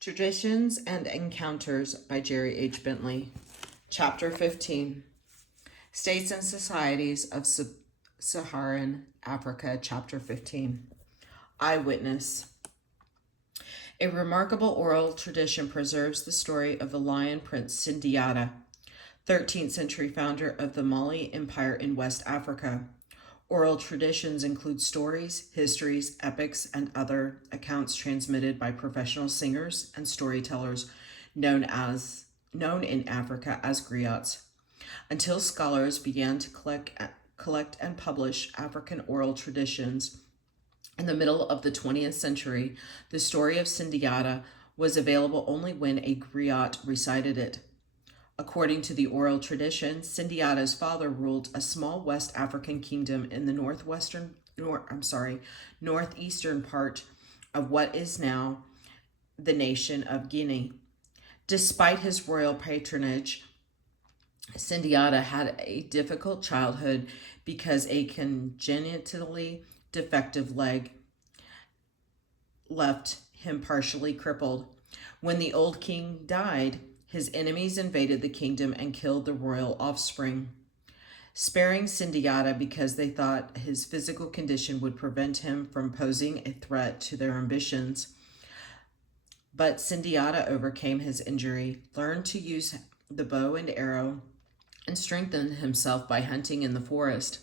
Traditions and Encounters by Jerry H. Bentley. Chapter 15. States and Societies of Sub-Saharan Africa. Chapter 15. Eyewitness. A remarkable oral tradition preserves the story of the lion prince Sindiata, 13th century founder of the Mali Empire in West Africa. Oral traditions include stories, histories, epics, and other accounts transmitted by professional singers and storytellers known in Africa as griots. Until scholars began to collect and publish African oral traditions in the middle of the 20th century, the story of Sindiata was available only when a griot recited it. According to the oral tradition, Sindiata's father ruled a small West African kingdom in the northeastern part of what is now the nation of Guinea. Despite his royal patronage, Sindiata had a difficult childhood because a congenitally defective leg left him partially crippled. When the old king died, his enemies invaded the kingdom and killed the royal offspring, sparing Sindiata because they thought his physical condition would prevent him from posing a threat to their ambitions. But Sindiata overcame his injury, learned to use the bow and arrow, and strengthened himself by hunting in the forest.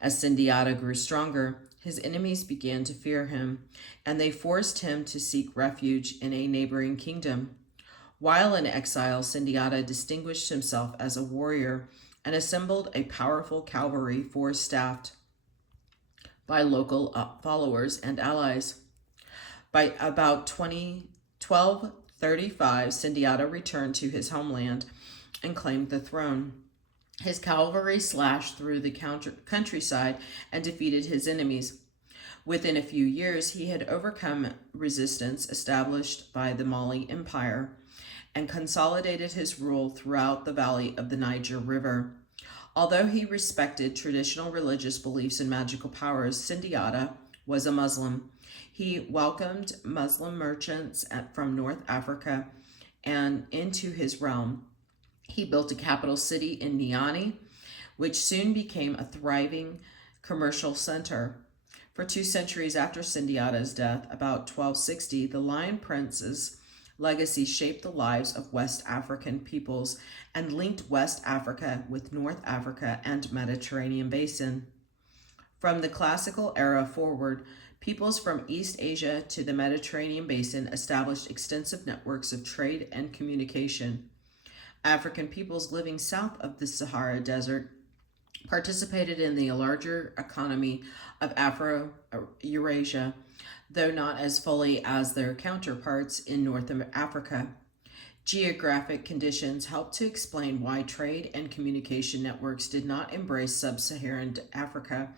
As Sindiata grew stronger, his enemies began to fear him, and they forced him to seek refuge in a neighboring kingdom. While in exile, Sindiata distinguished himself as a warrior and assembled a powerful cavalry force staffed by local followers and allies. By about 1235, Sindiata returned to his homeland and claimed the throne. His cavalry slashed through the countryside and defeated his enemies. Within a few years, he had overcome resistance established by the Mali Empire and consolidated his rule throughout the valley of the Niger River. Although he respected traditional religious beliefs and magical powers, Sindiata was a Muslim. He welcomed Muslim merchants from North Africa and into his realm. He built a capital city in Niani, which soon became a thriving commercial center. For 2 centuries after Sindiata's death, about 1260, the Lion Prince's legacy shaped the lives of West African peoples and linked West Africa with North Africa and Mediterranean Basin. From the classical era forward, peoples from East Asia to the Mediterranean Basin established extensive networks of trade and communication. African peoples living south of the Sahara Desert participated in the larger economy of Afro-Eurasia, though not as fully as their counterparts in North Africa. Geographic conditions helped to explain why trade and communication networks did not embrace sub-Saharan Africa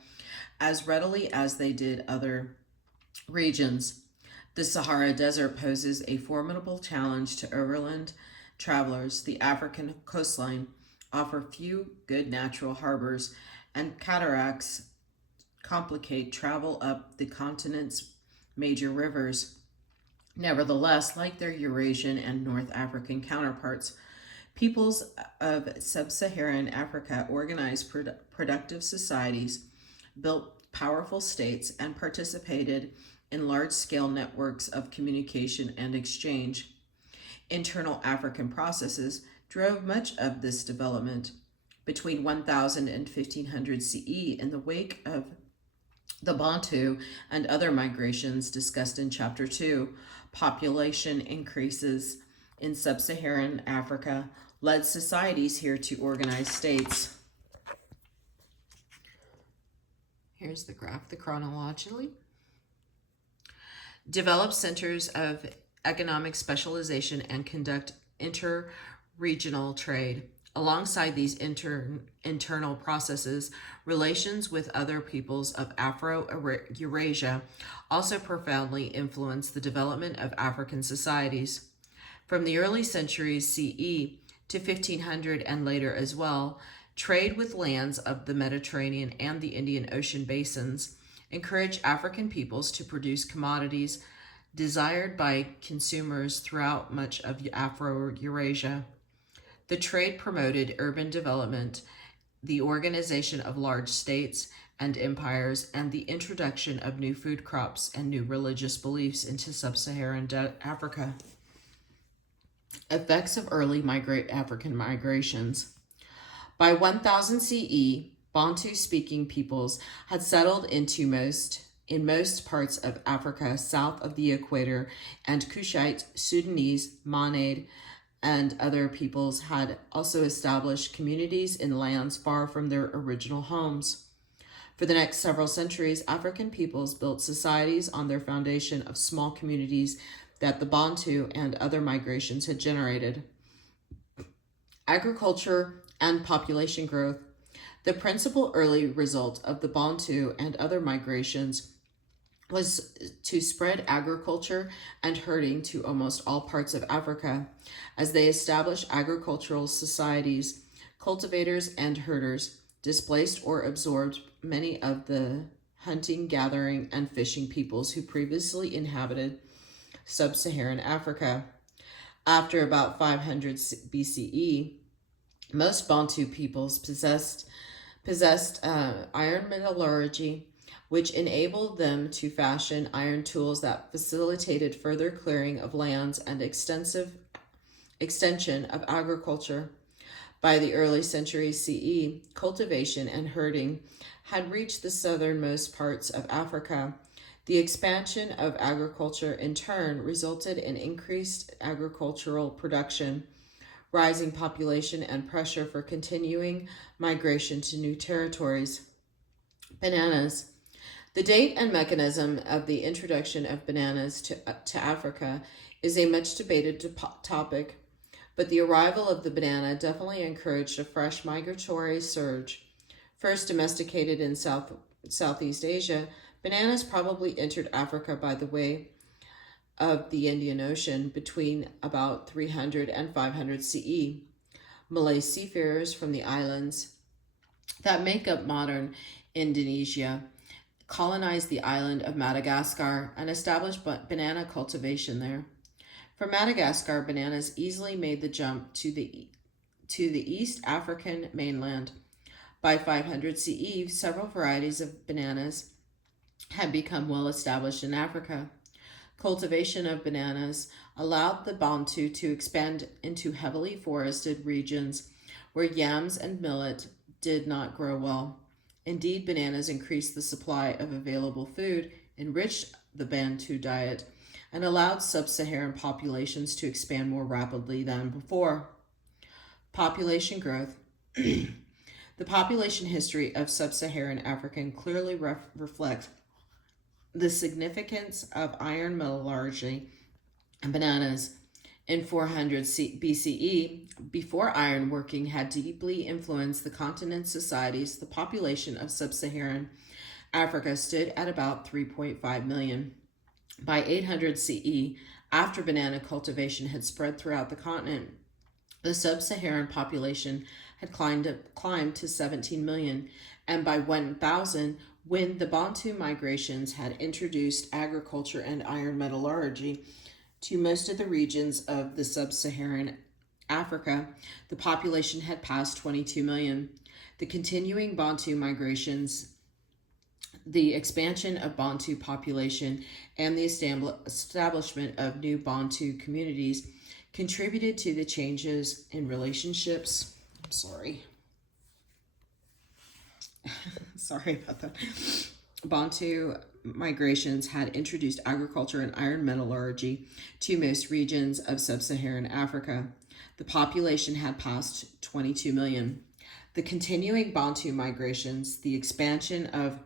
as readily as they did other regions. The Sahara Desert poses a formidable challenge to overland travelers. The African coastline offers few good natural harbors, and cataracts complicate travel up the continent's major rivers. Nevertheless, like their Eurasian and North African counterparts, peoples of sub-Saharan Africa organized productive societies, built powerful states, and participated in large-scale networks of communication and exchange. Internal African processes drove much of this development. Between 1000 and 1500 CE, in the wake of the Bantu and other migrations discussed in Chapter 2, population increases in sub-Saharan Africa led societies here to organize states. Here's the graph, the chronologically. Develop centers of economic specialization and conduct inter-regional trade. Alongside these internal processes, relations with other peoples of Afro-Eurasia also profoundly influenced the development of African societies. From the early centuries CE to 1500 and later as well, trade with lands of the Mediterranean and the Indian Ocean basins encouraged African peoples to produce commodities desired by consumers throughout much of Afro-Eurasia. The trade promoted urban development, the organization of large states and empires, and the introduction of new food crops and new religious beliefs into sub-Saharan Africa. Effects of early African migrations. By 1000 CE, Bantu-speaking peoples had settled in most parts of Africa south of the equator, and Kushite, Sudanese, Manaid, and other peoples had also established communities in lands far from their original homes. For the next several centuries, African peoples built societies on their foundation of small communities that the Bantu and other migrations had generated. Agriculture and population growth. The principal early result of the Bantu and other migrations was to spread agriculture and herding to almost all parts of Africa. As they established agricultural societies, cultivators and herders displaced or absorbed many of the hunting, gathering, and fishing peoples who previously inhabited sub-Saharan Africa. After about 500 BCE, most Bantu peoples possessed iron metallurgy, which enabled them to fashion iron tools that facilitated further clearing of lands and extension of agriculture. By the early centuries CE, cultivation and herding had reached the southernmost parts of Africa. The expansion of agriculture in turn resulted in increased agricultural production, rising population, and pressure for continuing migration to new territories. Bananas. The date and mechanism of the introduction of bananas to Africa is a much debated topic, but the arrival of the banana definitely encouraged a fresh migratory surge. First domesticated in Southeast Asia, bananas probably entered Africa by the way of the Indian Ocean between about 300 and 500 CE. Malay seafarers from the islands that make up modern Indonesia colonized the island of Madagascar and established banana cultivation there. From Madagascar, bananas easily made the jump to the East African mainland. By 500 CE, several varieties of bananas had become well established in Africa. Cultivation of bananas allowed the Bantu to expand into heavily forested regions where yams and millet did not grow well. Indeed, bananas increased the supply of available food, enriched the Bantu diet, and allowed sub-Saharan populations to expand more rapidly than before. Population growth. The population history of sub-Saharan Africa clearly reflects the significance of iron metallurgy and bananas. In 400 BCE, before ironworking had deeply influenced the continent's societies, the population of sub-Saharan Africa stood at about 3.5 million. By 800 CE, after banana cultivation had spread throughout the continent, the sub-Saharan population had climbed to 17 million, and by 1000, when the Bantu migrations had introduced agriculture and iron metallurgy to most of the regions of the sub-Saharan Africa, the population had passed 22 million. The continuing Bantu migrations, the expansion of Bantu population, and the establishment of new Bantu communities contributed to the changes in relationships. Sorry about that. Bantu migrations had introduced agriculture and iron metallurgy to most regions of sub-Saharan Africa. The population had passed 22 million. The continuing Bantu migrations, the expansion of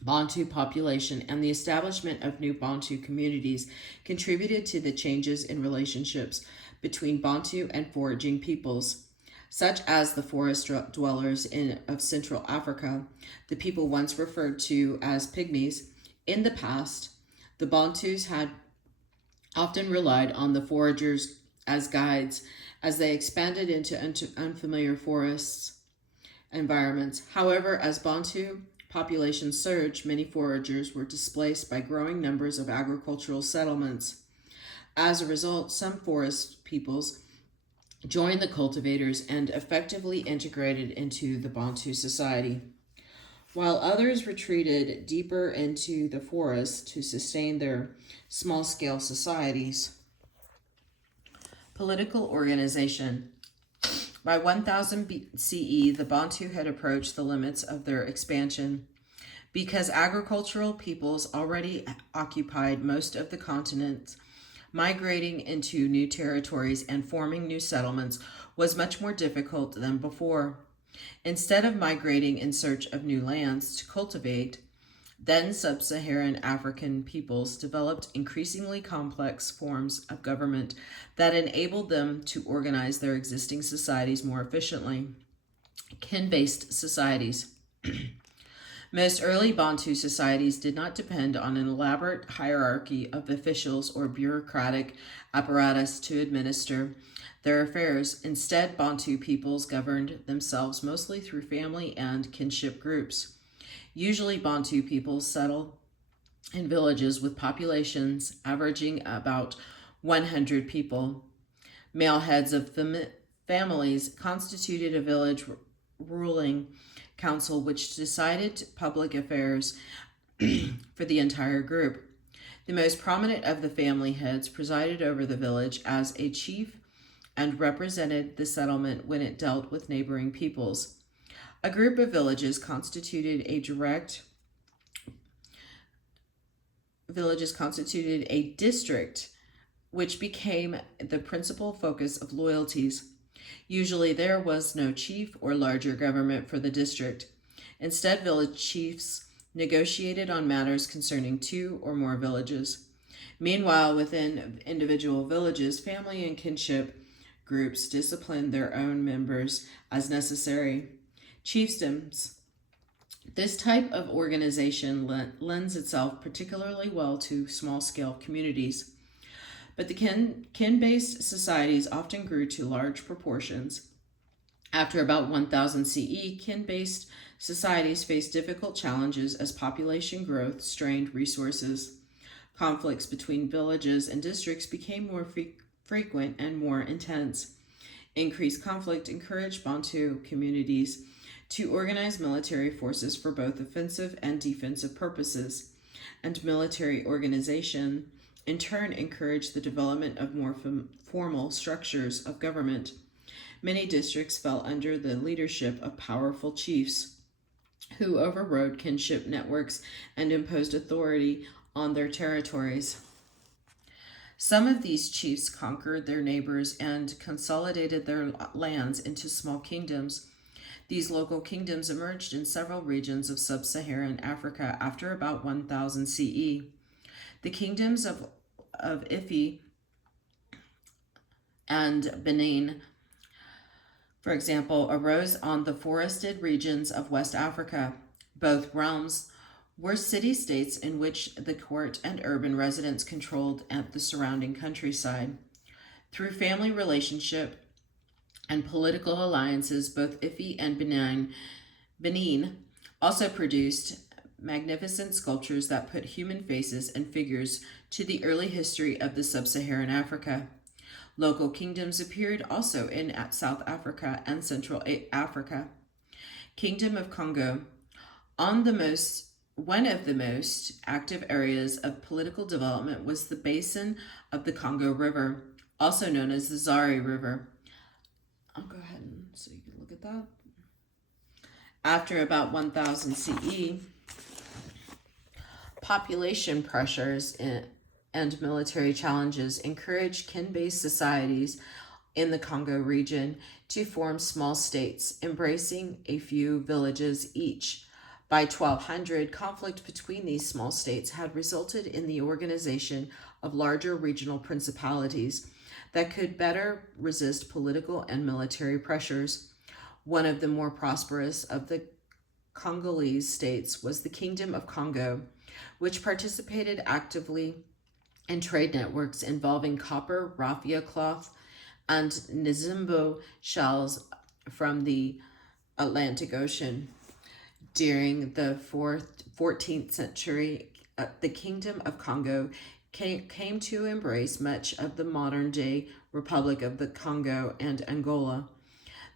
Bantu population, and the establishment of new Bantu communities contributed to the changes in relationships between Bantu and foraging peoples, such as the forest dwellers of Central Africa, the people once referred to as pygmies. In the past, the Bantus had often relied on the foragers as guides as they expanded into unfamiliar forests environments. However, as Bantu population surged, many foragers were displaced by growing numbers of agricultural settlements. As a result, some forest peoples joined the cultivators and effectively integrated into the Bantu society, while others retreated deeper into the forest to sustain their small-scale societies. Political organization. By 1000 CE, the Bantu had approached the limits of their expansion. Because agricultural peoples already occupied most of the continent, migrating into new territories and forming new settlements was much more difficult than before. Instead of migrating in search of new lands to cultivate, then Sub-Saharan African peoples developed increasingly complex forms of government that enabled them to organize their existing societies more efficiently. Kin-based societies. Most early Bantu societies did not depend on an elaborate hierarchy of officials or bureaucratic apparatus to administer their affairs. Instead, Bantu peoples governed themselves mostly through family and kinship groups. Usually, Bantu peoples settle in villages with populations averaging about 100 people. Male heads of families constituted a village ruling council which decided public affairs for the entire group. The most prominent of the family heads presided over the village as a chief and represented the settlement when it dealt with neighboring peoples. A group of villages constituted a district, which became the principal focus of loyalties. Usually there was no chief or larger government for the district. Instead, village chiefs negotiated on matters concerning 2 or more villages. Meanwhile, within individual villages, family and kinship groups disciplined their own members as necessary. Chiefdoms. This type of organization lends itself particularly well to small-scale communities. But the kin-based societies often grew to large proportions. After about 1000 CE, kin-based societies faced difficult challenges as population growth strained resources. Conflicts between villages and districts became more frequent and more intense. Increased conflict encouraged Bantu communities to organize military forces for both offensive and defensive purposes, and military organization in turn encouraged the development of more formal structures of government. Many districts fell under the leadership of powerful chiefs who overrode kinship networks and imposed authority on their territories. Some of these chiefs conquered their neighbors and consolidated their lands into small kingdoms. These local kingdoms emerged in several regions of sub-Saharan Africa after about 1000 CE. The kingdoms of Ife and Benin, for example, arose on the forested regions of West Africa. Both realms were city-states in which the court and urban residents controlled the surrounding countryside. Through family relationship and political alliances, both Ife and Benin also produced magnificent sculptures that put human faces and figures to the early history of the sub-Saharan Africa. Local kingdoms appeared also in South Africa and Central Africa. Kingdom of Congo. One of the most active areas of political development was the basin of the Congo River, also known as the Zari River. I'll go ahead and so you can look at that. After about 1000 CE, population pressures and military challenges encouraged kin-based societies in the Congo region to form small states, embracing a few villages each. By 1200, conflict between these small states had resulted in the organization of larger regional principalities that could better resist political and military pressures. One of the more prosperous of the Congolese states was the Kingdom of Congo, which participated actively in trade networks involving copper, raffia cloth, and Nzimbo shells from the Atlantic Ocean. During the 14th century, the Kingdom of Congo came to embrace much of the modern-day Republic of the Congo and Angola.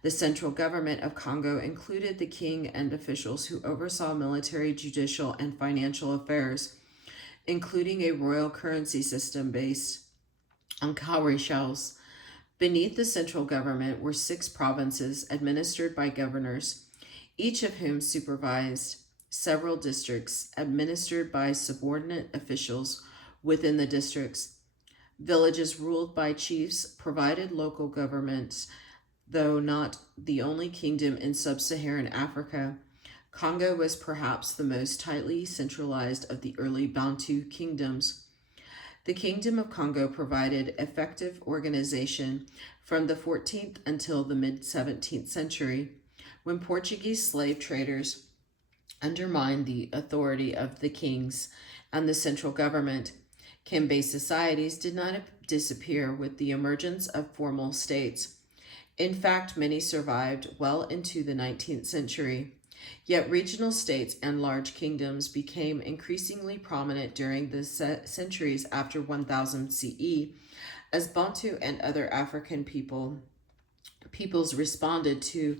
The central government of Congo included the king and officials who oversaw military, judicial, and financial affairs, including a royal currency system based on cowrie shells. Beneath the central government were 6 provinces administered by governors, each of whom supervised several districts administered by subordinate officials within the districts. Villages ruled by chiefs provided local governments, though not the only kingdom in sub-Saharan Africa. Congo was perhaps the most tightly centralized of the early Bantu kingdoms. The Kingdom of Congo provided effective organization from the 14th until the mid-17th century, when Portuguese slave traders undermined the authority of the kings and the central government. Kin-based societies did not disappear with the emergence of formal states. In fact, many survived well into the 19th century. Yet regional states and large kingdoms became increasingly prominent during the centuries after 1000 CE, as Bantu and other African peoples responded to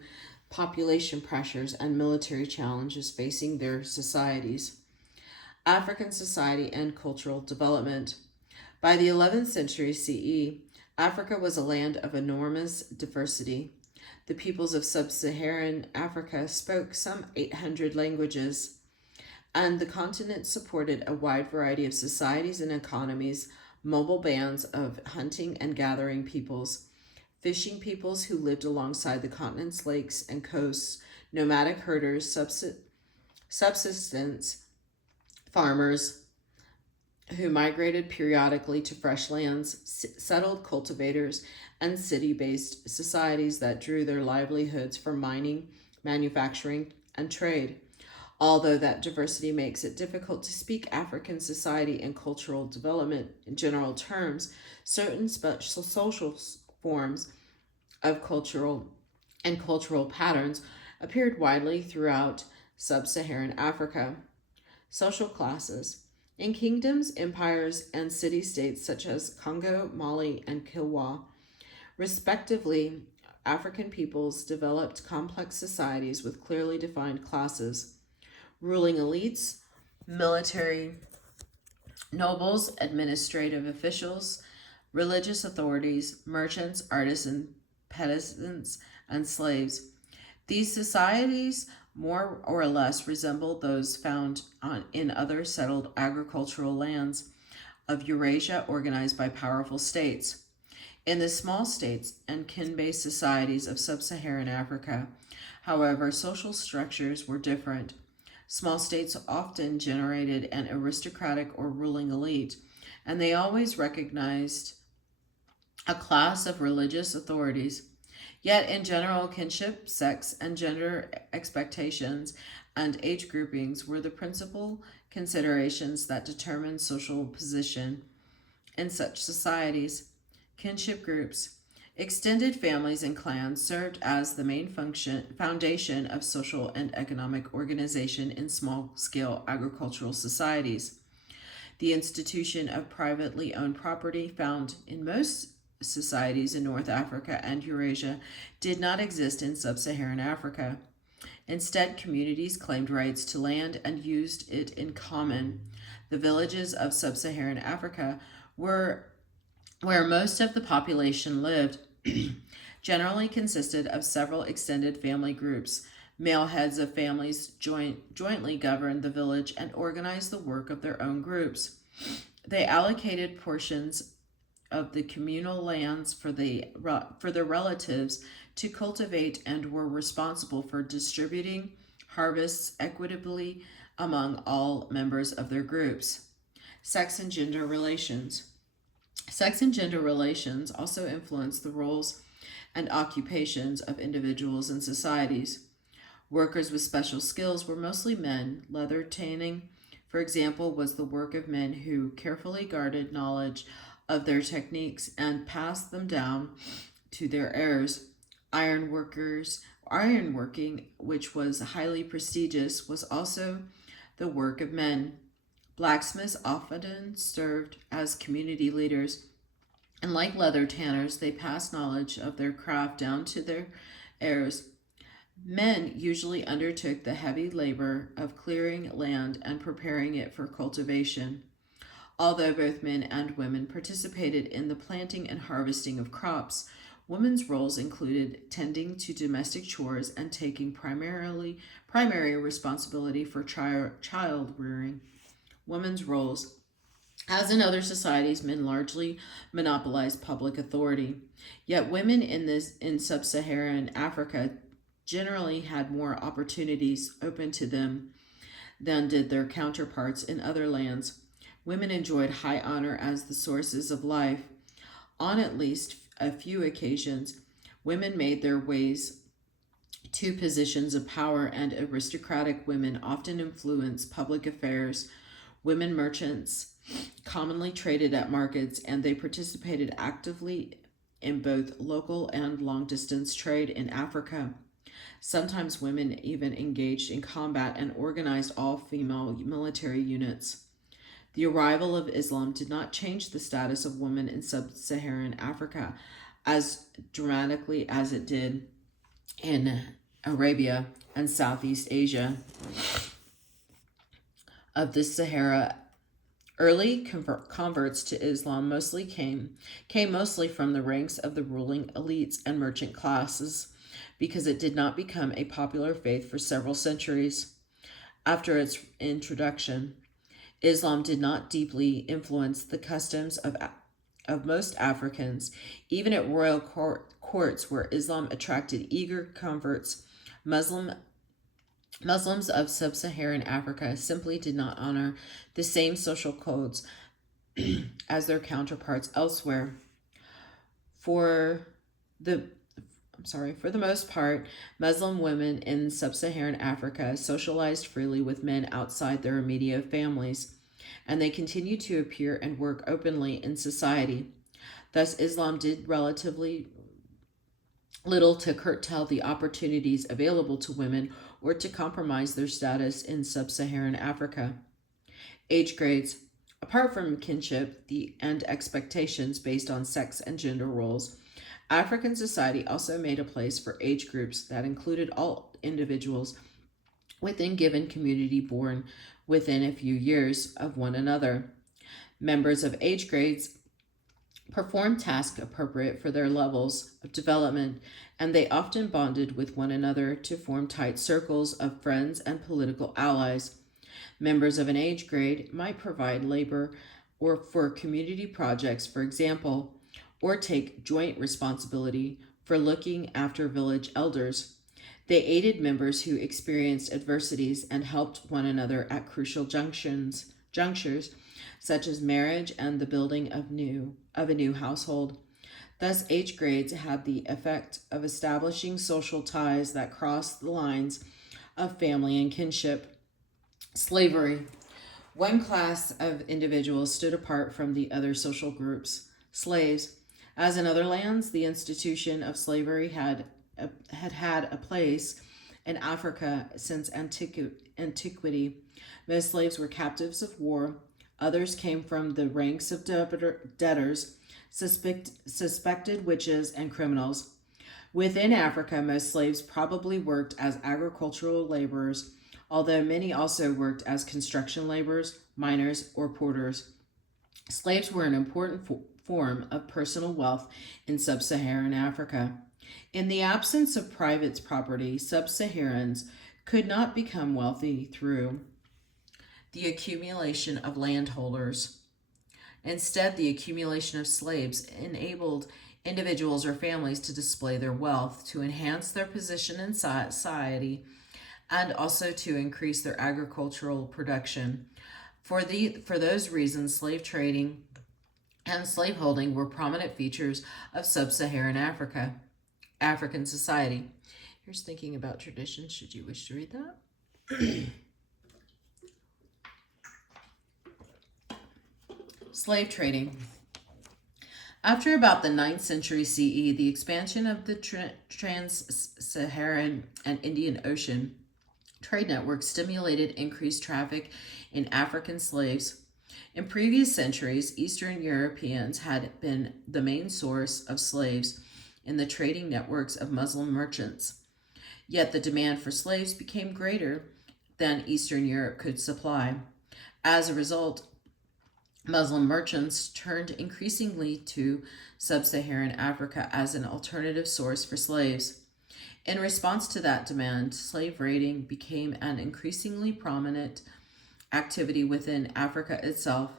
population pressures and military challenges facing their societies. African society and cultural development. By the 11th century CE, Africa was a land of enormous diversity. The peoples of sub-Saharan Africa spoke some 800 languages, and the continent supported a wide variety of societies and economies, mobile bands of hunting and gathering peoples, fishing peoples who lived alongside the continent's lakes and coasts, nomadic herders, subsistence farmers who migrated periodically to fresh lands, settled cultivators, and city-based societies that drew their livelihoods from mining, manufacturing, and trade. Although that diversity makes it difficult to speak African society and cultural development in general terms, certain special social forms of cultural patterns appeared widely throughout sub-Saharan Africa. Social classes. In kingdoms, empires, and city-states such as Congo, Mali, and Kilwa, respectively, African peoples developed complex societies with clearly defined classes. Ruling elites, military nobles, administrative officials, religious authorities, merchants, artisans, peasants, and slaves. These societies more or less resembled those found in other settled agricultural lands of Eurasia organized by powerful states. In the small states and kin-based societies of sub-Saharan Africa, however, social structures were different. Small states often generated an aristocratic or ruling elite, and they always recognized a class of religious authorities. Yet, in general, kinship, sex, and gender expectations and age groupings were the principal considerations that determined social position in such societies. Kinship groups. Extended families and clans served as the main foundation of social and economic organization in small-scale agricultural societies. The institution of privately owned property found in most societies in North Africa and Eurasia did not exist in sub-Saharan Africa. Instead, communities claimed rights to land and used it in common. The villages of sub-Saharan Africa were where most of the population lived, generally consisted of several extended family groups. Male heads of families jointly governed the village and organized the work of their own groups. They allocated portions of the communal lands for their relatives to cultivate and were responsible for distributing harvests equitably among all members of their groups. Sex and gender relations. Sex and gender relations also influence the roles and occupations of individuals in societies. Workers with special skills were mostly men. Leather tanning, for example, was the work of men who carefully guarded knowledge of their techniques and passed them down to their heirs. Ironworking, which was highly prestigious, was also the work of men. Blacksmiths often served as community leaders, and like leather tanners, they passed knowledge of their craft down to their heirs. Men usually undertook the heavy labor of clearing land and preparing it for cultivation. Although both men and women participated in the planting and harvesting of crops, women's roles included tending to domestic chores and taking primary responsibility for child rearing. Women's roles. As in other societies, men largely monopolized public authority. Yet women in sub-Saharan Africa generally had more opportunities open to them than did their counterparts in other lands. Women enjoyed high honor as the sources of life. On at least a few occasions, women made their ways to positions of power, and aristocratic women often influenced public affairs. Women merchants commonly traded at markets, and they participated actively in both local and long-distance trade in Africa. Sometimes women even engaged in combat and organized all-female military units. The arrival of Islam did not change the status of women in sub-Saharan Africa as dramatically as it did in Arabia and Southeast Asia of the Sahara. Early converts to Islam came mostly from the ranks of the ruling elites and merchant classes, because it did not become a popular faith for several centuries. After its introduction, Islam did not deeply influence the customs of most Africans. Even at royal courts where Islam attracted eager converts, Muslims of sub-Saharan Africa simply did not honor the same social codes as their counterparts elsewhere. For the most part, Muslim women in sub-Saharan Africa socialized freely with men outside their immediate families, and they continued to appear and work openly in society. Thus, Islam did relatively little to curtail the opportunities available to women or to compromise their status in sub-Saharan Africa. Age grades. Apart from kinship and expectations based on sex and gender roles, African society also made a place for age groups that included all individuals within given community born within a few years of one another. Members of age grades performed tasks appropriate for their levels of development, and they often bonded with one another to form tight circles of friends and political allies. Members of an age grade might provide labor or for community projects, for example, or take joint responsibility for looking after village elders. They aided members who experienced adversities and helped one another at crucial junctures, such as marriage and the building of a new household. Thus, age grades had the effect of establishing social ties that crossed the lines of family and kinship. Slavery. One class of individuals stood apart from the other social groups: slaves. As in other lands, the institution of slavery had a place in Africa since antiquity. Most slaves were captives of war. Others came from the ranks of debtors, suspected witches, and criminals. Within Africa, most slaves probably worked as agricultural laborers, although many also worked as construction laborers, miners, or porters. Slaves were an important form of personal wealth in sub-Saharan Africa. In the absence of private property, sub-Saharans could not become wealthy through the accumulation of landholders. Instead, the accumulation of slaves enabled individuals or families to display their wealth, to enhance their position in society, and also to increase their agricultural production. For those reasons, slave trading and slaveholding were prominent features of sub-Saharan African society. Here's thinking about traditions, should you wish to read that. Slave trading. After about the 9th century CE, the expansion of the Trans-Saharan and Indian Ocean trade networks stimulated increased traffic in African slaves. In previous centuries, Eastern Europeans had been the main source of slaves in the trading networks of Muslim merchants. Yet the demand for slaves became greater than Eastern Europe could supply. As a result, Muslim merchants turned increasingly to Sub-Saharan Africa as an alternative source for slaves. In response to that demand, slave raiding became an increasingly prominent activity within Africa itself.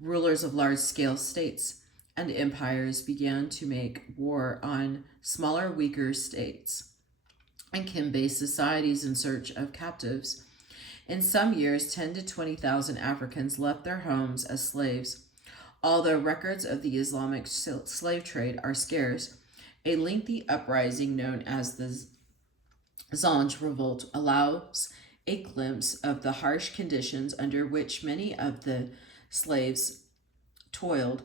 Rulers of large-scale states and empires began to make war on smaller, weaker states and kin-based societies in search of captives. In some years, 10 to 20,000 Africans left their homes as slaves. Although records of the Islamic slave trade are scarce, a lengthy uprising known as the Zonj Revolt allows a glimpse of the harsh conditions under which many of the slaves toiled.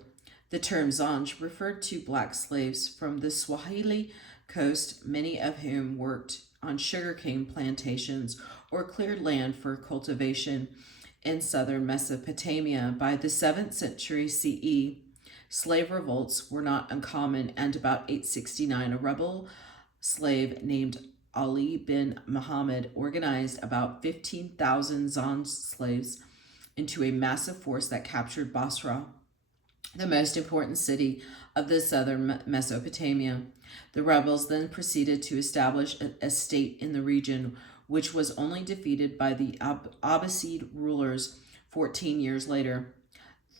The term Zonj referred to black slaves from the Swahili coast, many of whom worked on sugarcane plantations or cleared land for cultivation in southern Mesopotamia. By the 7th century CE, slave revolts were not uncommon, and about 869, a rebel slave named Ali bin Muhammad organized about 15,000 Zonj slaves into a massive force that captured Basra, the most important city of the southern Mesopotamia. The rebels then proceeded to establish a state in the region, which was only defeated by the Abbasid rulers 14 years later.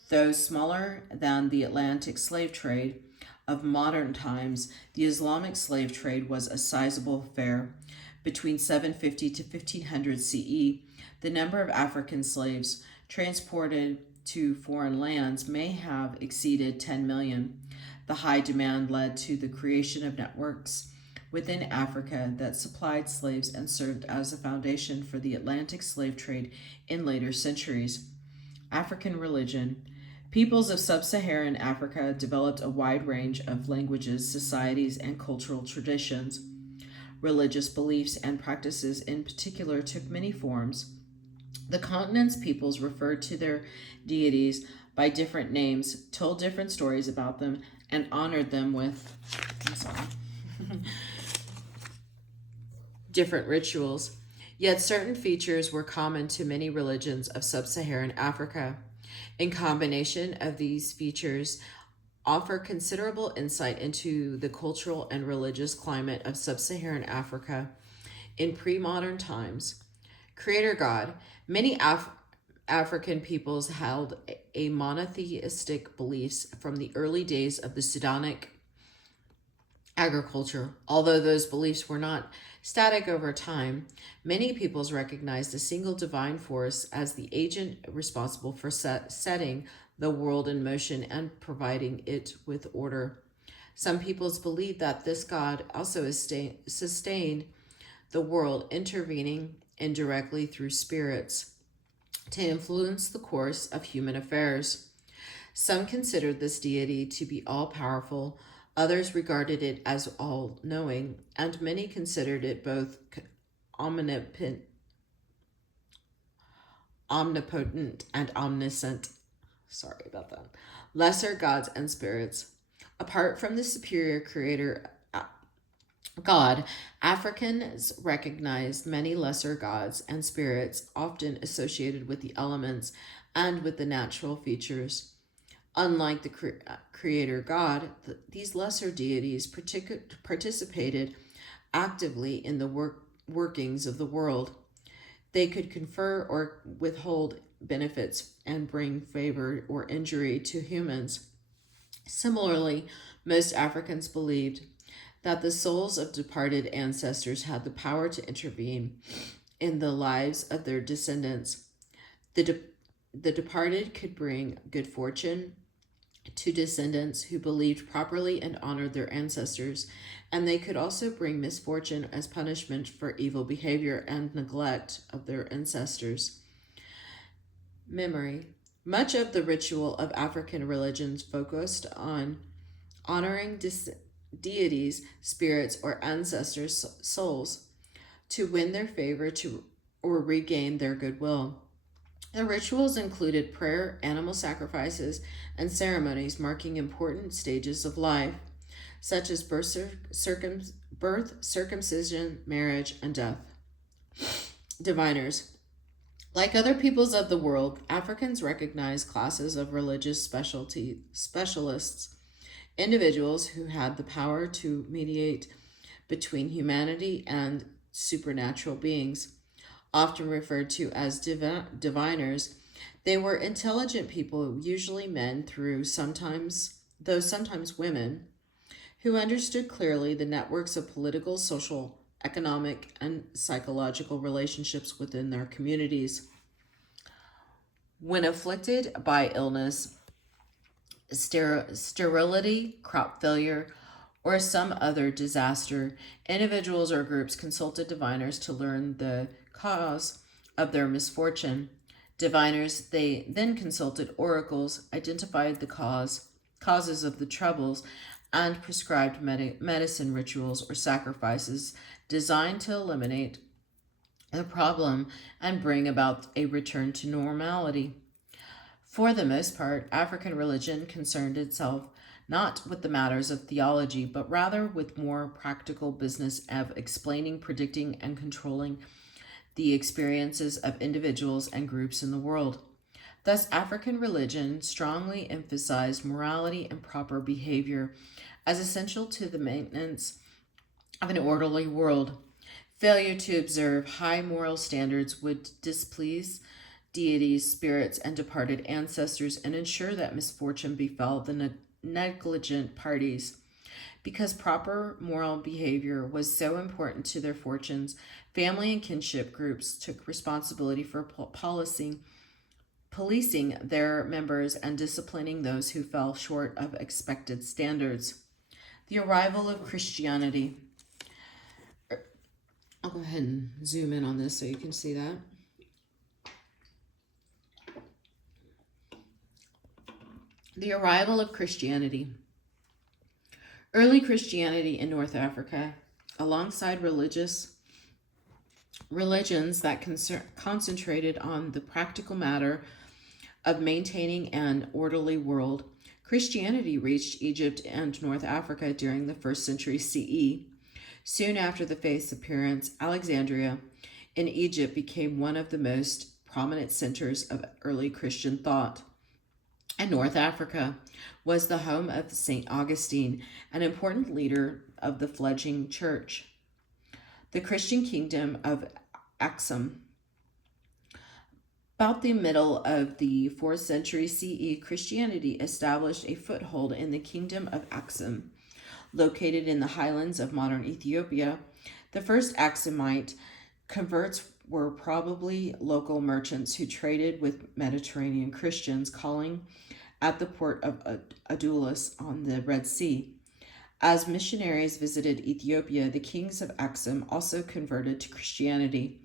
Though smaller than the Atlantic slave trade of modern times, the Islamic slave trade was a sizable affair. Between 750 to 1500 CE, the number of African slaves transported to foreign lands may have exceeded 10 million. The high demand led to the creation of networks within Africa that supplied slaves and served as a foundation for the Atlantic slave trade in later centuries. African religion. Peoples of sub-Saharan Africa developed a wide range of languages, societies, and cultural traditions. Religious beliefs and practices in particular took many forms. The continent's peoples referred to their deities by different names, told different stories about them, and honored them with different rituals. Yet certain features were common to many religions of sub-Saharan Africa. In combination of these features offer considerable insight into the cultural and religious climate of sub-Saharan Africa in pre-modern times. Creator God. Many African peoples held a monotheistic beliefs from the early days of the Sudanic agriculture. Although those beliefs were not static over time, many peoples recognized a single divine force as the agent responsible for setting the world in motion and providing it with order. Some peoples believed that this God also sustained the world, intervening indirectly through spirits to influence the course of human affairs. Some considered this deity to be all-powerful, others regarded it as all-knowing, and many considered it both omnipotent and omniscient. Sorry about that. Lesser gods and spirits. Apart from the superior creator God, Africans recognized many lesser gods and spirits, often associated with the elements and with the natural features. Unlike the creator God, these lesser deities participated actively in the workings of the world. They could confer or withhold benefits and bring favor or injury to humans. Similarly, most Africans believed that the souls of departed ancestors had the power to intervene in the lives of their descendants. The departed could bring good fortune to descendants who believed properly and honored their ancestors, and they could also bring misfortune as punishment for evil behavior and neglect of their ancestors. Memory. Much of the ritual of African religions focused on honoring deities, spirits, or ancestors' souls to win their favor or regain their goodwill. The rituals included prayer, animal sacrifices, and ceremonies marking important stages of life, such as birth, circumcision, marriage, and death. Diviners. Like other peoples of the world, Africans recognize classes of religious specialists, individuals who had the power to mediate between humanity and supernatural beings. Often referred to as diviners, they were intelligent people, usually men, though sometimes women, who understood clearly the networks of political, social, economic, and psychological relationships within their communities. When afflicted by illness, sterility, crop failure, or some other disaster, individuals or groups consulted diviners to learn the cause of their misfortune. Diviners they then consulted oracles, identified the causes of the troubles, and prescribed medicine rituals or sacrifices designed to eliminate the problem and bring about a return to normality. For the most part, African religion concerned itself not with the matters of theology, but rather with more practical business of explaining, predicting, and controlling the experiences of individuals and groups in the world. Thus, African religion strongly emphasized morality and proper behavior as essential to the maintenance of an orderly world. Failure to observe high moral standards would displease deities, spirits, and departed ancestors and ensure that misfortune befell the negligent parties. Because proper moral behavior was so important to their fortunes, family and kinship groups took responsibility for policing their members and disciplining those who fell short of expected standards. The arrival of Christianity. I'll go ahead and zoom in on this so you can see that. The arrival of Christianity. Early Christianity in North Africa, alongside religions that concentrated on the practical matter of maintaining an orderly world, Christianity reached Egypt and North Africa during the 1st century CE. Soon after the faith's appearance, Alexandria in Egypt became one of the most prominent centers of early Christian thought. And North Africa was the home of St. Augustine, an important leader of the fledgling church. The Christian kingdom of Axum. About the middle of the 4th century CE, Christianity established a foothold in the kingdom of Axum, located in the highlands of modern Ethiopia. The first Axumite converts were probably local merchants who traded with Mediterranean Christians, calling at the port of Adulis on the Red Sea. As missionaries visited Ethiopia, the kings of Axum also converted to Christianity.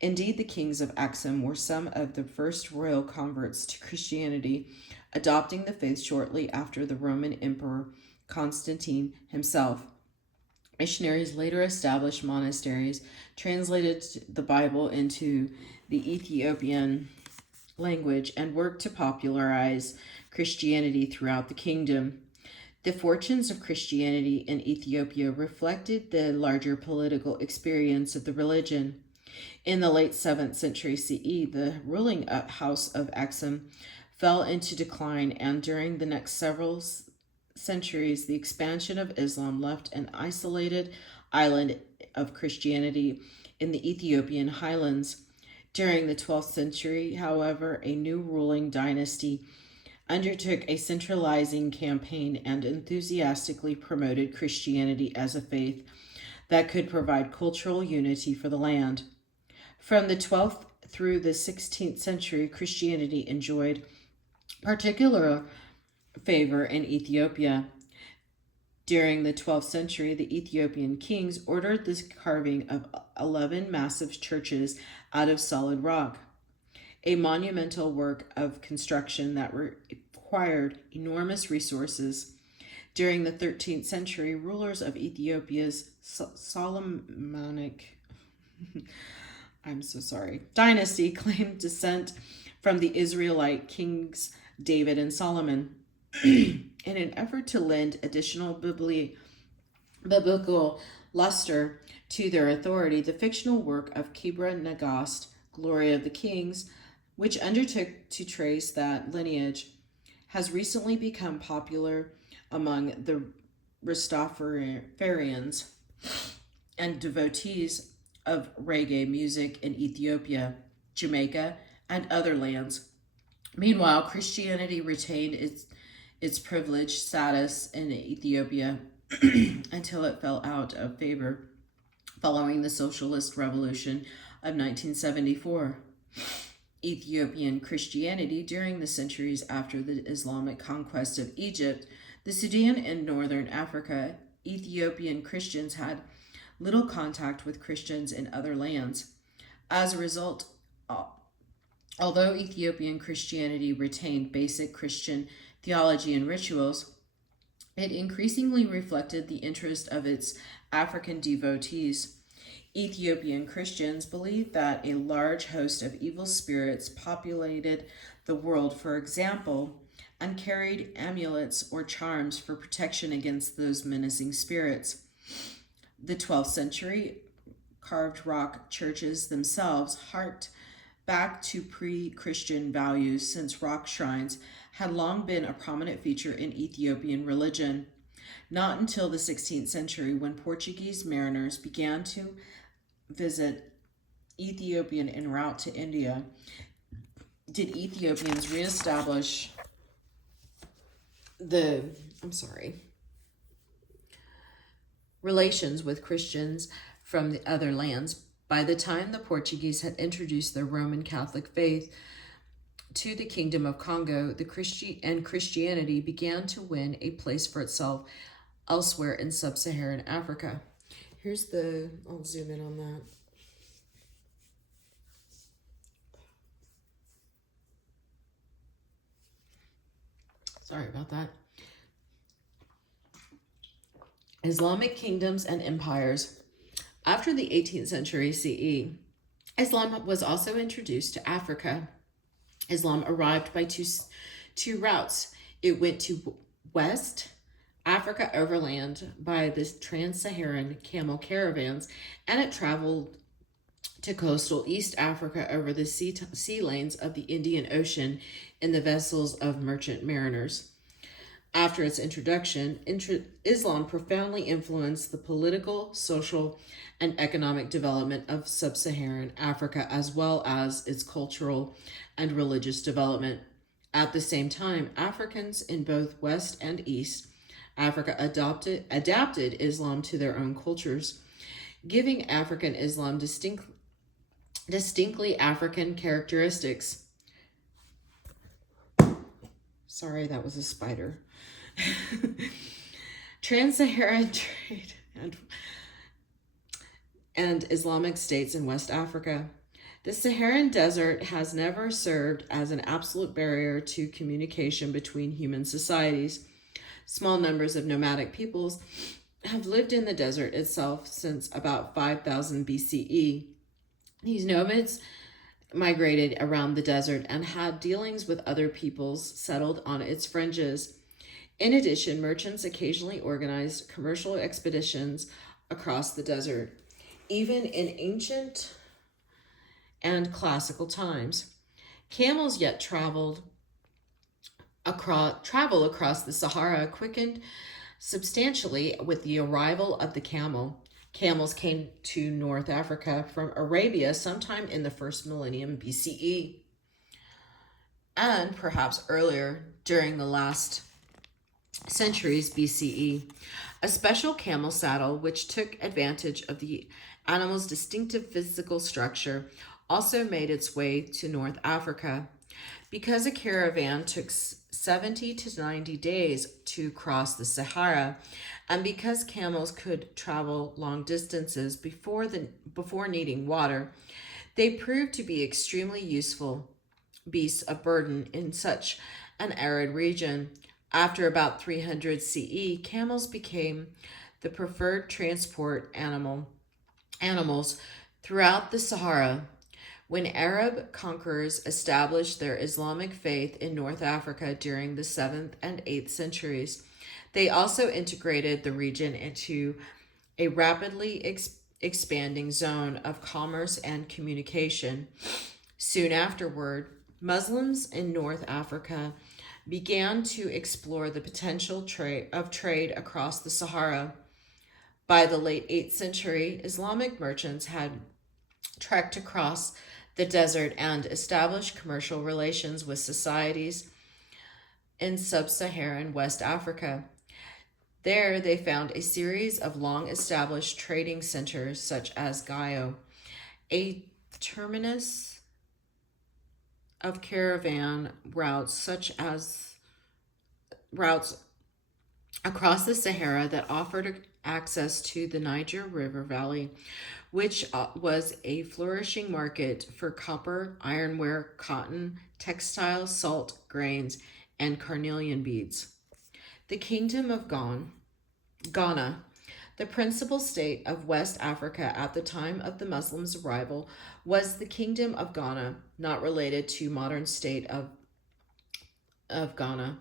Indeed, the kings of Axum were some of the first royal converts to Christianity, adopting the faith shortly after the Roman Emperor Constantine himself. Missionaries later established monasteries, translated the Bible into the Ethiopian language, and worked to popularize Christianity throughout the kingdom. The fortunes of Christianity in Ethiopia reflected the larger political experience of the religion. In the late 7th century CE, the ruling house of Axum fell into decline, and during the next several centuries, the expansion of Islam left an isolated island of Christianity in the Ethiopian highlands. During the 12th century, however, a new ruling dynasty undertook a centralizing campaign and enthusiastically promoted Christianity as a faith that could provide cultural unity for the land. From the 12th through the 16th century, Christianity enjoyed particular favor in Ethiopia. During the 12th century, the Ethiopian kings ordered the carving of 11 massive churches out of solid rock, a monumental work of construction that required enormous resources. During the 13th century, rulers of Ethiopia's Solomonic dynasty claimed descent from the Israelite kings David and Solomon. In an effort to lend additional biblical luster to their authority, the fictional work of Kibra Nagast, Glory of the Kings, which undertook to trace that lineage, has recently become popular among the Rastafarians and devotees of reggae music in Ethiopia, Jamaica, and other lands. Meanwhile, Christianity retained its privileged status in Ethiopia until it fell out of favor following the Socialist Revolution of 1974. Ethiopian Christianity during the centuries after the Islamic conquest of Egypt, the Sudan, and northern Africa, Ethiopian Christians had little contact with Christians in other lands. As a result, although Ethiopian Christianity retained basic Christian theology and rituals, it increasingly reflected the interest of its African devotees. Ethiopian Christians believed that a large host of evil spirits populated the world, for example, and carried amulets or charms for protection against those menacing spirits. The 12th century carved rock churches themselves harked back to pre-Christian values, since rock shrines had long been a prominent feature in Ethiopian religion. Not until the 16th century, when Portuguese mariners began to visit Ethiopia en route to India, did Ethiopians reestablish relations with Christians from the other lands. By the time the Portuguese had introduced the Roman Catholic faith to the Kingdom of Congo, Christianity began to win a place for itself elsewhere in Sub-Saharan Africa. I'll zoom in on that. Sorry about that. Islamic kingdoms and empires. After the 18th century CE, Islam was also introduced to Africa. Islam arrived by two routes. It went to West Africa overland by the trans-Saharan camel caravans, and it traveled to coastal East Africa over the sea lanes of the Indian Ocean in the vessels of merchant mariners. After its introduction, Islam profoundly influenced the political, social, and economic development of Sub-Saharan Africa, as well as its cultural and religious development. At the same time, Africans in both West and East Africa adapted Islam to their own cultures, giving African Islam distinctly African characteristics. Sorry, that was a spider. Trans-Saharan trade and Islamic states in West Africa. The Saharan Desert has never served as an absolute barrier to communication between human societies. Small numbers of nomadic peoples have lived in the desert itself since about 5000 BCE. These nomads migrated around the desert and had dealings with other peoples settled on its fringes. In addition, merchants occasionally organized commercial expeditions across the desert, even in ancient and classical times. Camels yet travel across the Sahara quickened substantially with the arrival of the camel. Camels came to North Africa from Arabia sometime in the first millennium BCE, and perhaps earlier during the last centuries BCE. A special camel saddle, which took advantage of the animal's distinctive physical structure, also made its way to North Africa. Because a caravan took 70 to 90 days to cross the Sahara, and because camels could travel long distances before needing water, they proved to be extremely useful beasts of burden in such an arid region. After about 300 CE, camels became the preferred transport animals throughout the Sahara. When Arab conquerors established their Islamic faith in North Africa during the 7th and 8th centuries, they also integrated the region into a rapidly expanding zone of commerce and communication. Soon afterward, Muslims in North Africa began to explore the potential trade across the Sahara. By the late 8th century, Islamic merchants had trekked across the desert and established commercial relations with societies in Sub-Saharan West Africa. There, they found a series of long-established trading centers such as Gayo, a terminus of caravan routes across the Sahara that offered access to the Niger River Valley, which was a flourishing market for copper, ironware, cotton, textiles, salt, grains, and carnelian beads. The Kingdom of Ghana, the principal state of West Africa at the time of the Muslims' arrival, was the Kingdom of Ghana, not related to modern state of Ghana.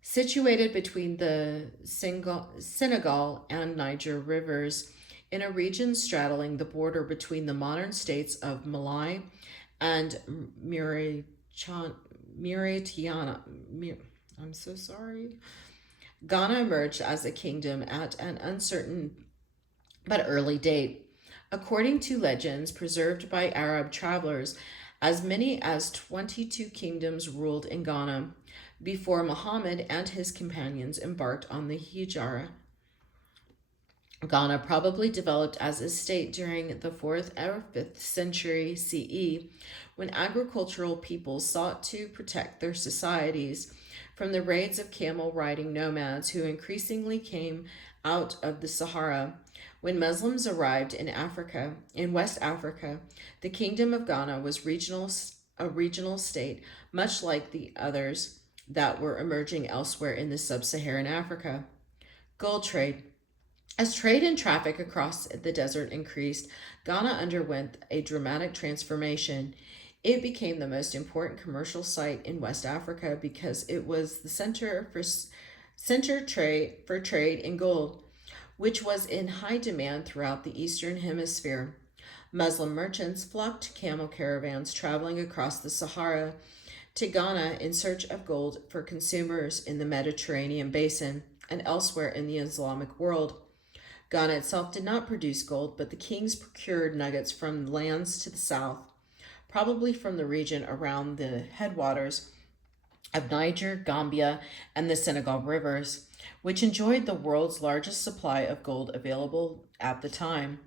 Situated between the Senegal and Niger rivers, in a region straddling the border between the modern states of Mali and Mauritania. I'm so sorry. Ghana emerged as a kingdom at an uncertain but early date. According to legends preserved by Arab travelers, as many as 22 kingdoms ruled in Ghana before Muhammad and his companions embarked on the Hijra. Ghana probably developed as a state during the 4th or 5th century CE, when agricultural peoples sought to protect their societies from the raids of camel-riding nomads who increasingly came out of the Sahara. When Muslims arrived in West Africa, the Kingdom of Ghana was a regional state, much like the others that were emerging elsewhere in the sub-Saharan Africa. Gold trade. As trade and traffic across the desert increased, Ghana underwent a dramatic transformation. It became the most important commercial site in West Africa because it was the center for trade in gold, which was in high demand throughout the Eastern Hemisphere. Muslim merchants flocked to camel caravans traveling across the Sahara to Ghana in search of gold for consumers in the Mediterranean Basin and elsewhere in the Islamic world. Ghana itself did not produce gold, but the kings procured nuggets from lands to the south, probably from the region around the headwaters of Niger, Gambia, and the Senegal rivers, which enjoyed the world's largest supply of gold available at the time.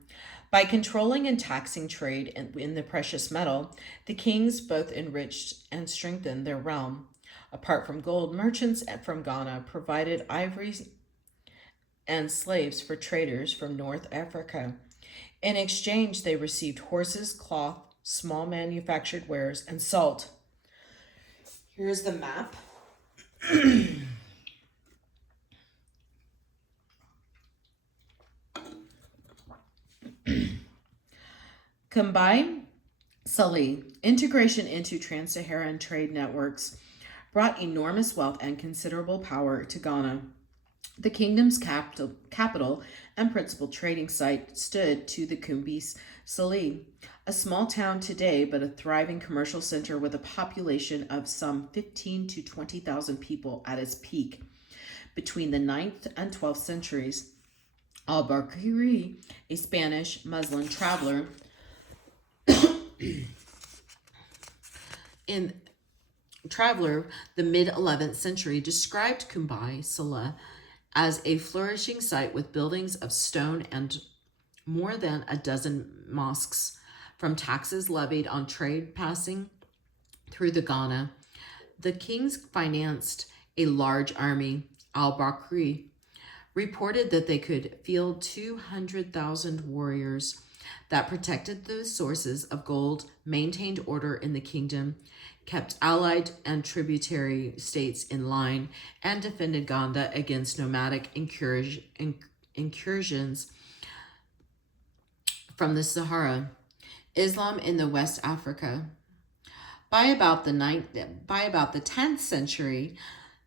By controlling and taxing trade in the precious metal, the kings both enriched and strengthened their realm. Apart from gold, merchants from Ghana provided ivory and slaves for traders from North Africa. In exchange, they received horses, cloth, small manufactured wares, and salt. Here's the map. Combined Sully, integration into trans-Saharan trade networks brought enormous wealth and considerable power to Ghana. The kingdom's capital and principal trading site stood to the Kumbi Sully, a small town today but a thriving commercial center with a population of some 15 to 20,000 people at its peak. Between the 9th and 12th centuries, Al-Bakri, a Spanish Muslim traveler, the mid-11th century, described Kumbi Sully as a flourishing site with buildings of stone and more than a dozen mosques. From taxes levied on trade passing through the Ghana, the kings financed a large army. Al-Bakri reported that they could field 200,000 warriors that protected the sources of gold, maintained order in the kingdom, kept allied and tributary states in line, and defended Ghana against nomadic incursions from the Sahara. Islam in the West Africa. By about the 10th century,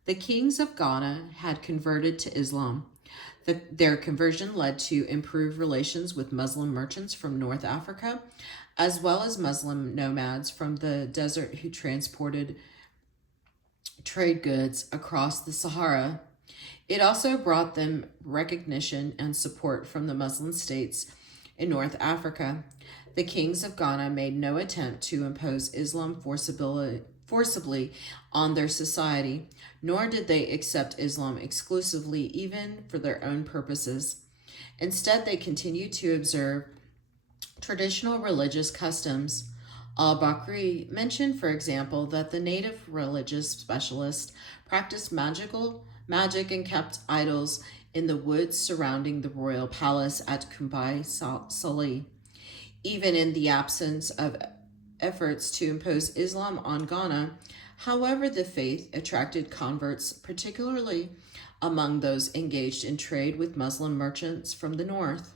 the kings of Ghana had converted to Islam. Their conversion led to improved relations with Muslim merchants from North Africa, as well as Muslim nomads from the desert who transported trade goods across the Sahara. It also brought them recognition and support from the Muslim states in North Africa. The kings of Ghana made no attempt to impose Islam forcibly on their society, nor did they accept Islam exclusively, even for their own purposes. Instead, they continued to observe traditional religious customs. Al-Bakri mentioned, for example, that the native religious specialist practiced magic and kept idols in the woods surrounding the royal palace at Kumbai Salih. Even in the absence of efforts to impose Islam on Ghana, however, the faith attracted converts, particularly among those engaged in trade with Muslim merchants from the north.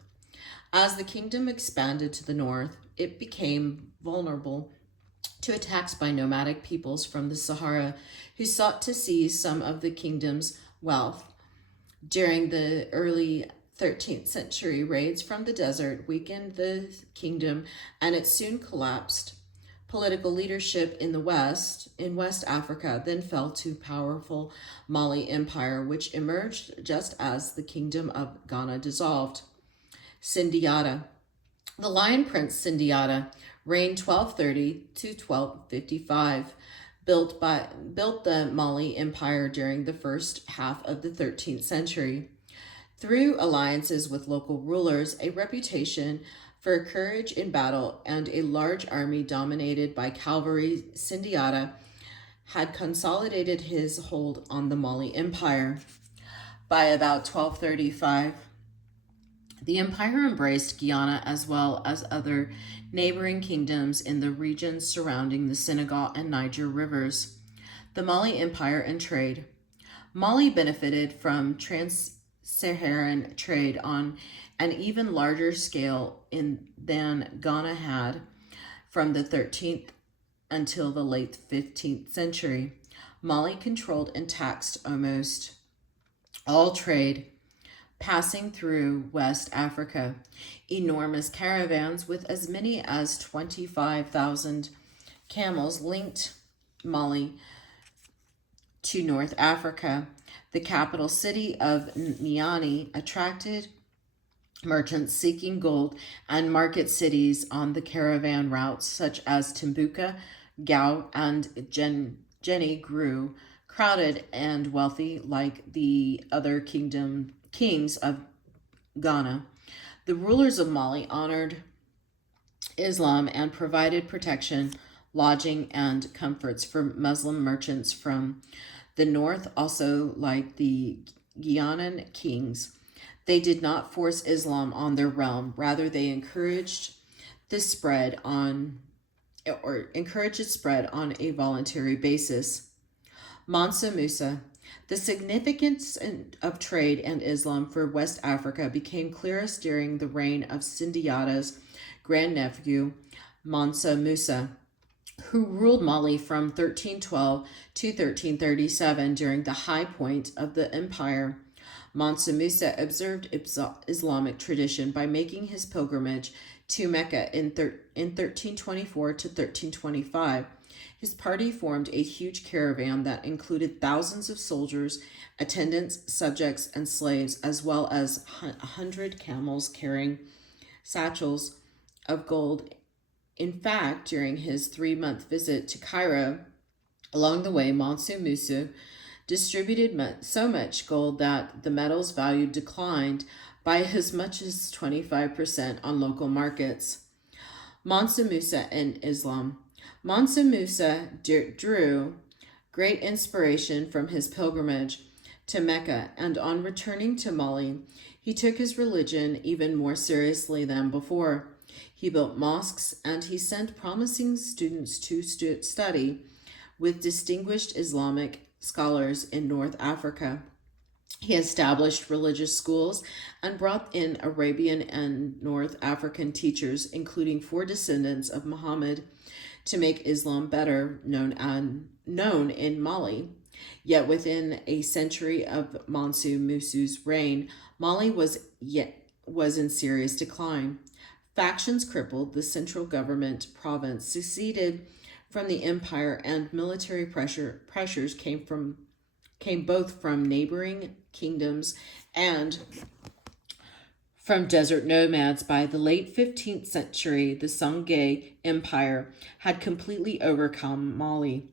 As the kingdom expanded to the north, it became vulnerable to attacks by nomadic peoples from the Sahara who sought to seize some of the kingdom's wealth. During the early 13th century, raids from the desert weakened the kingdom and it soon collapsed. Political leadership in West Africa, then fell to powerful Mali Empire, which emerged just as the kingdom of Ghana dissolved. Sindiata. The Lion Prince Sindiata reigned 1230 to 1255, built the Mali Empire during the first half of the 13th century. Through alliances with local rulers, a reputation for courage in battle, and a large army dominated by cavalry, Sindiata had consolidated his hold on the Mali Empire. By about 1235, the empire embraced Guyana as well as other neighboring kingdoms in the regions surrounding the Senegal and Niger rivers. The Mali Empire and trade. Mali benefited from Sub-Saharan trade on an even larger scale than Ghana had from the 13th until the late 15th century. Mali controlled and taxed almost all trade passing through West Africa. Enormous caravans with as many as 25,000 camels linked Mali to North Africa. The capital city of Niani attracted merchants seeking gold, and market cities on the caravan routes such as Timbuktu, Gao, and Jenny grew crowded and wealthy like the other kings of Ghana. The rulers of Mali honored Islam and provided protection, lodging, and comforts for Muslim merchants from the north, also like the Guianan kings. They did not force Islam on their realm. Rather, they encouraged its spread on a voluntary basis. Mansa Musa. The significance of trade and Islam for West Africa became clearest during the reign of Sindiata's grandnephew, Mansa Musa, who ruled Mali from 1312 to 1337 during the high point of the empire. Mansa Musa observed Islamic tradition by making his pilgrimage to Mecca in 1324 to 1325. His party formed a huge caravan that included thousands of soldiers, attendants, subjects, and slaves, as well as 100 camels carrying satchels of gold. In fact, during his 3-month visit to Cairo, along the way, Mansa Musa distributed so much gold that the metal's value declined by as much as 25% on local markets. Mansa Musa and Islam. Mansa Musa drew great inspiration from his pilgrimage to Mecca, and on returning to Mali, he took his religion even more seriously than before. He built mosques, and he sent promising students to study with distinguished Islamic scholars in North Africa. He established religious schools and brought in Arabian and North African teachers, including 4 descendants of Muhammad, to make Islam better known in Mali. Yet within a century of Mansa Musa's reign, Mali was in serious decline. Factions crippled the central government. Province seceded from the empire, and military pressures came both from neighboring kingdoms and from desert nomads. By the late 15th century, the Songhai Empire had completely overcome Mali.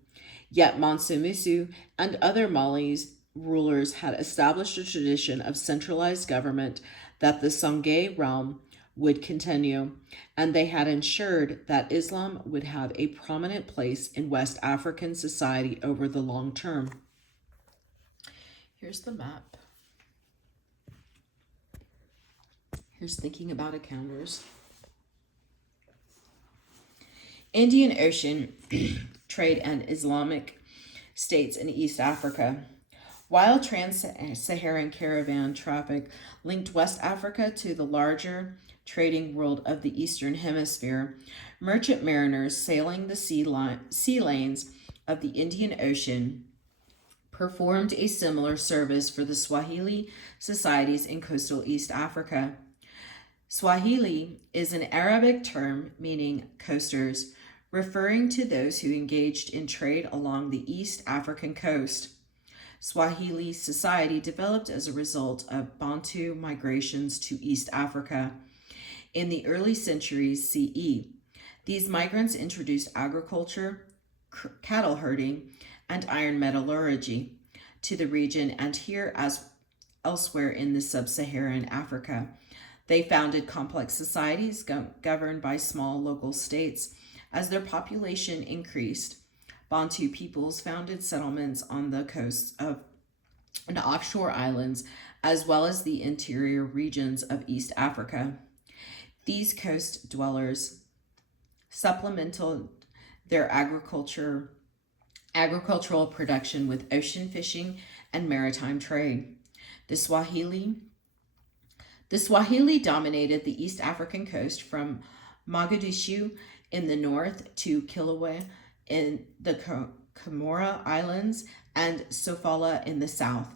Yet Mansa Musa and other Mali's rulers had established a tradition of centralized government that the Songhai realm would continue, and they had ensured that Islam would have a prominent place in West African society over the long term. Here's the map. Here's thinking about encounters. Indian Ocean trade and Islamic states in East Africa. While trans-Saharan caravan traffic linked West Africa to the larger trading world of the Eastern Hemisphere, merchant mariners sailing the sea lanes of the Indian Ocean performed a similar service for the Swahili societies in coastal East Africa. Swahili is an Arabic term meaning coasters, referring to those who engaged in trade along the East African coast. Swahili society developed as a result of Bantu migrations to East Africa in the early centuries CE. These migrants introduced agriculture, cattle herding, and iron metallurgy to the region, and here as elsewhere in the Sub-Saharan Africa. They founded complex societies governed by small local states. As their population increased, Bantu peoples founded settlements on the coasts of and offshore islands, as well as the interior regions of East Africa. These coast dwellers supplemented their agricultural production with ocean fishing and maritime trade. The Swahili dominated the East African coast from Mogadishu in the north to Kilauea in the Comoro Islands and Sofala in the south.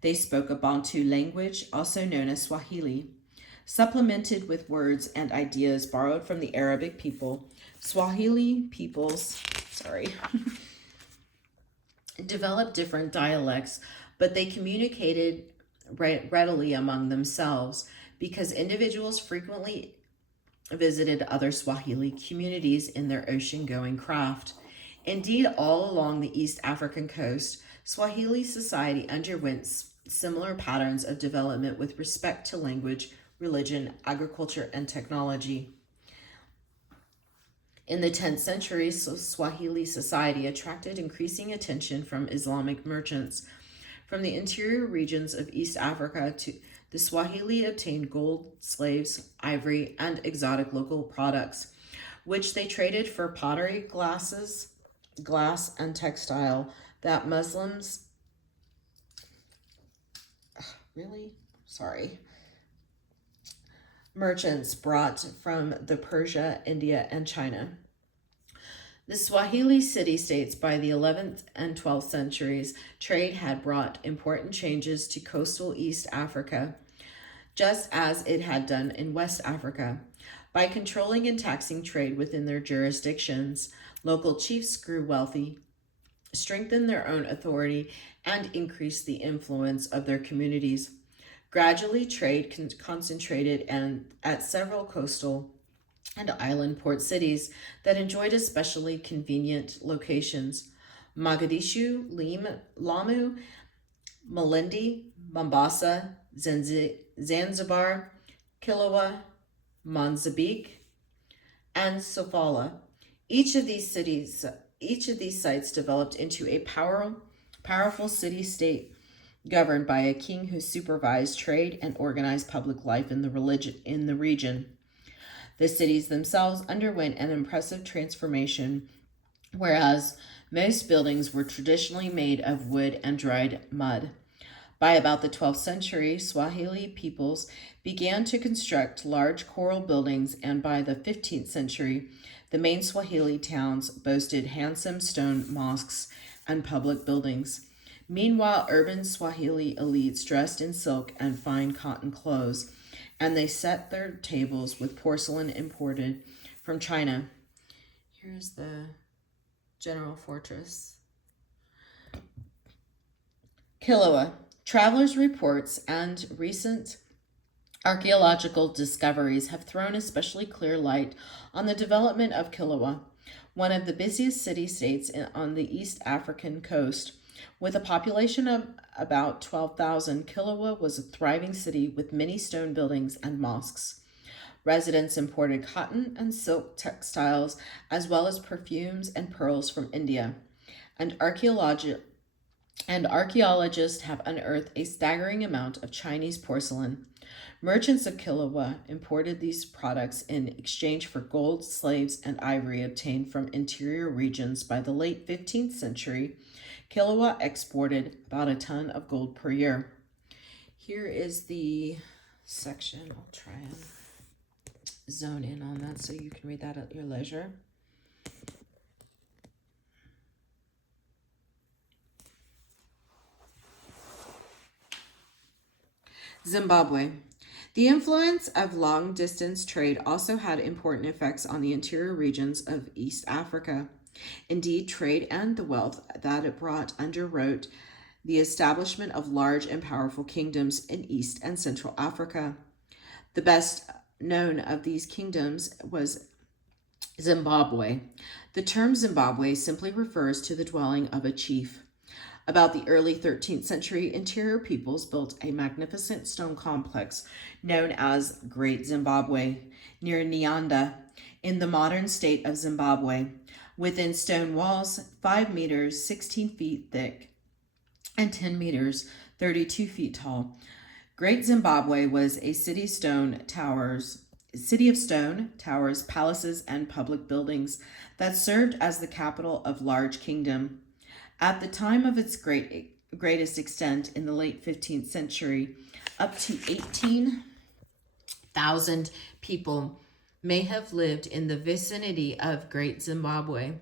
They spoke a Bantu language, also known as Swahili. Supplemented with words and ideas borrowed from the Arabic people, Swahili peoples, developed different dialects, but they communicated readily among themselves because individuals frequently visited other Swahili communities in their ocean-going craft. Indeed, all along the East African coast, Swahili society underwent similar patterns of development with respect to language, religion, agriculture, and technology. In the 10th century, Swahili society attracted increasing attention from Islamic merchants. From the interior regions of East Africa, the Swahili obtained gold, slaves, ivory, and exotic local products, which they traded for pottery, glass, and textile that Muslims merchants brought from the Persia, India, and China. The Swahili city-states by the 11th and 12th centuries, trade had brought important changes to coastal East Africa, just as it had done in West Africa. By controlling and taxing trade within their jurisdictions, local chiefs grew wealthy, strengthened their own authority, and increased the influence of their communities. Gradually, trade concentrated at several coastal and island port cities that enjoyed especially convenient locations: Mogadishu, Lamu, Malindi, Mombasa, Zanzibar, Kilauea, Mozambique, and Sofala. Each of these sites developed into a powerful city-state governed by a king who supervised trade and organized public life in the region. The cities themselves underwent an impressive transformation whereas most buildings were traditionally made of wood and dried mud. By about the 12th century, Swahili peoples began to construct large coral buildings, and by the 15th century, the main Swahili towns boasted handsome stone mosques and public buildings. Meanwhile, urban Swahili elites dressed in silk and fine cotton clothes, and they set their tables with porcelain imported from China. Here's the general fortress. Kilwa. Travelers' reports and recent archaeological discoveries have thrown especially clear light on the development of Kilwa, one of the busiest city-states on the East African coast. With a population of about 12,000, Kilwa was a thriving city with many stone buildings and mosques. Residents imported cotton and silk textiles, as well as perfumes and pearls from India. And archaeologists have unearthed a staggering amount of Chinese porcelain. Merchants of Kilwa imported these products in exchange for gold, slaves, and ivory obtained from interior regions. By the late 15th century, Kilwa exported about a ton of gold per year. Here is the section. I'll try and zone in on that so you can read that at your leisure. Zimbabwe. The influence of long-distance trade also had important effects on the interior regions of East Africa. Indeed, trade and the wealth that it brought underwrote the establishment of large and powerful kingdoms in East and Central Africa. The best known of these kingdoms was Zimbabwe. The term Zimbabwe simply refers to the dwelling of a chief. About the early 13th century, interior peoples built a magnificent stone complex known as Great Zimbabwe near Nyanda in the modern state of Zimbabwe, within stone walls 5 meters, 16 feet thick, and 10 meters, 32 feet tall. Great Zimbabwe was a city of stone, towers, palaces, and public buildings that served as the capital of large kingdom. At the time of its greatest extent in the late 15th century, up to 18,000 people may have lived in the vicinity of Great Zimbabwe,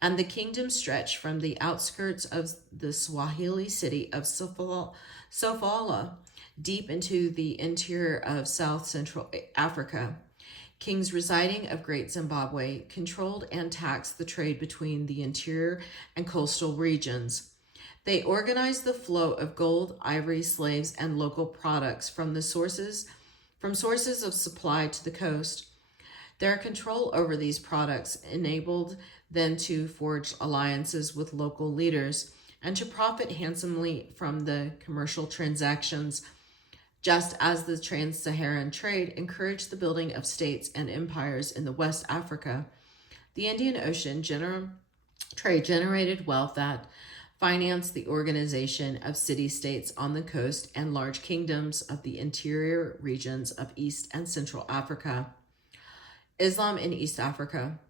and the kingdom stretched from the outskirts of the Swahili city of Sofala deep into the interior of South Central Africa. Kings residing of Great Zimbabwe controlled and taxed the trade between the interior and coastal regions. They organized the flow of gold, ivory, slaves, and local products from sources of supply to the coast. Their control over these products enabled them to forge alliances with local leaders and to profit handsomely from the commercial transactions, just as the Trans-Saharan trade encouraged the building of states and empires in the West Africa. The Indian Ocean trade generated wealth that financed the organization of city-states on the coast and large kingdoms of the interior regions of East and Central Africa. Islam in East Africa.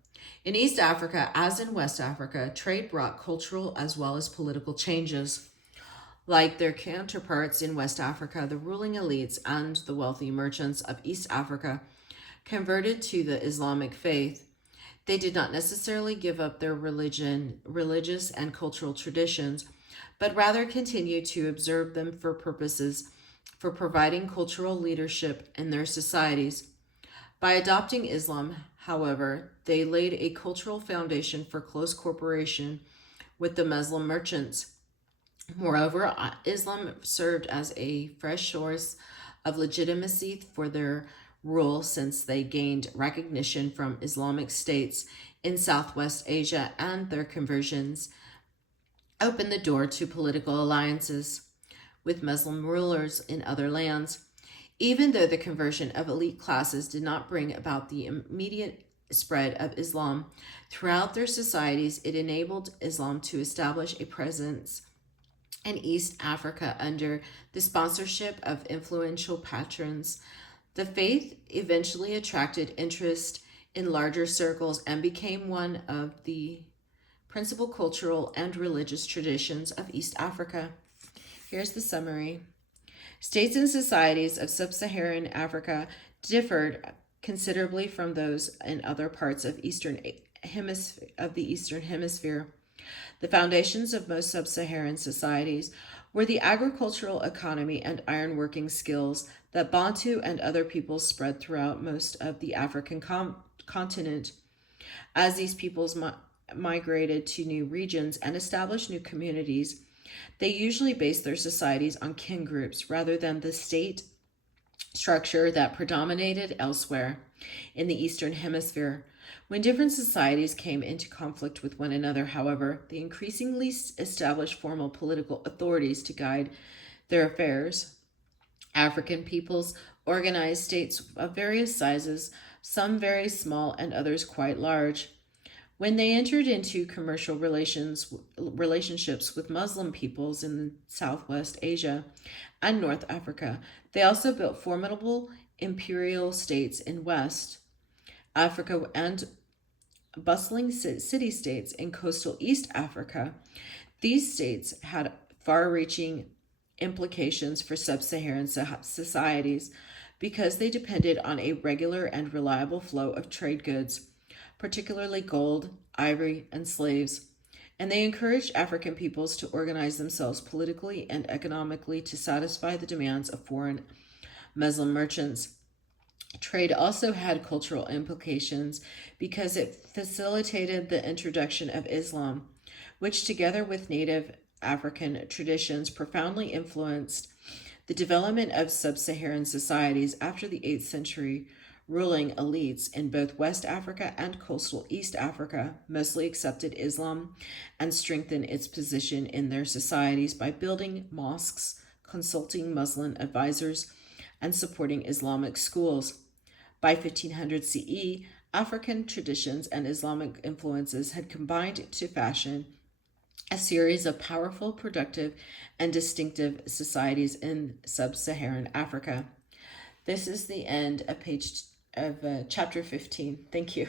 In East Africa, as in West Africa, trade brought cultural as well as political changes. Like their counterparts in West Africa, the ruling elites and the wealthy merchants of East Africa converted to the Islamic faith. They did not necessarily give up their religious and cultural traditions, but rather continued to observe them for providing cultural leadership in their societies. By adopting Islam, however, they laid a cultural foundation for close cooperation with the Muslim merchants. Moreover, Islam served as a fresh source of legitimacy for their rule, since they gained recognition from Islamic states in Southwest Asia, and their conversions opened the door to political alliances with Muslim rulers in other lands. Even though the conversion of elite classes did not bring about the immediate spread of Islam throughout their societies, it enabled Islam to establish a presence in East Africa under the sponsorship of influential patrons. The faith eventually attracted interest in larger circles and became one of the principal cultural and religious traditions of East Africa. Here's the summary. States and societies of Sub-Saharan Africa differed considerably from those in other parts of the Eastern Hemisphere. The foundations of most Sub-Saharan societies were the agricultural economy and ironworking skills that Bantu and other peoples spread throughout most of the African continent. As these peoples migrated to new regions and established new communities, they usually based their societies on kin groups rather than the state structure that predominated elsewhere in the Eastern Hemisphere. When different societies came into conflict with one another, however, they increasingly established formal political authorities to guide their affairs. African peoples organized states of various sizes, some very small and others quite large. When they entered into commercial relationships with Muslim peoples in Southwest Asia and North Africa, they also built formidable imperial states in West Africa and bustling city-states in coastal East Africa. These states had far-reaching implications for Sub-Saharan societies because they depended on a regular and reliable flow of trade goods, particularly gold, ivory, and slaves, and they encouraged African peoples to organize themselves politically and economically to satisfy the demands of foreign Muslim merchants. Trade also had cultural implications because it facilitated the introduction of Islam, which together with native African traditions profoundly influenced the development of Sub-Saharan societies after the 8th century. Ruling elites in both West Africa and coastal East Africa mostly accepted Islam and strengthened its position in their societies by building mosques, consulting Muslim advisors, and supporting Islamic schools. By 1500 CE, African traditions and Islamic influences had combined to fashion a series of powerful, productive, and distinctive societies in Sub-Saharan Africa. This is the end of chapter 15. Thank you.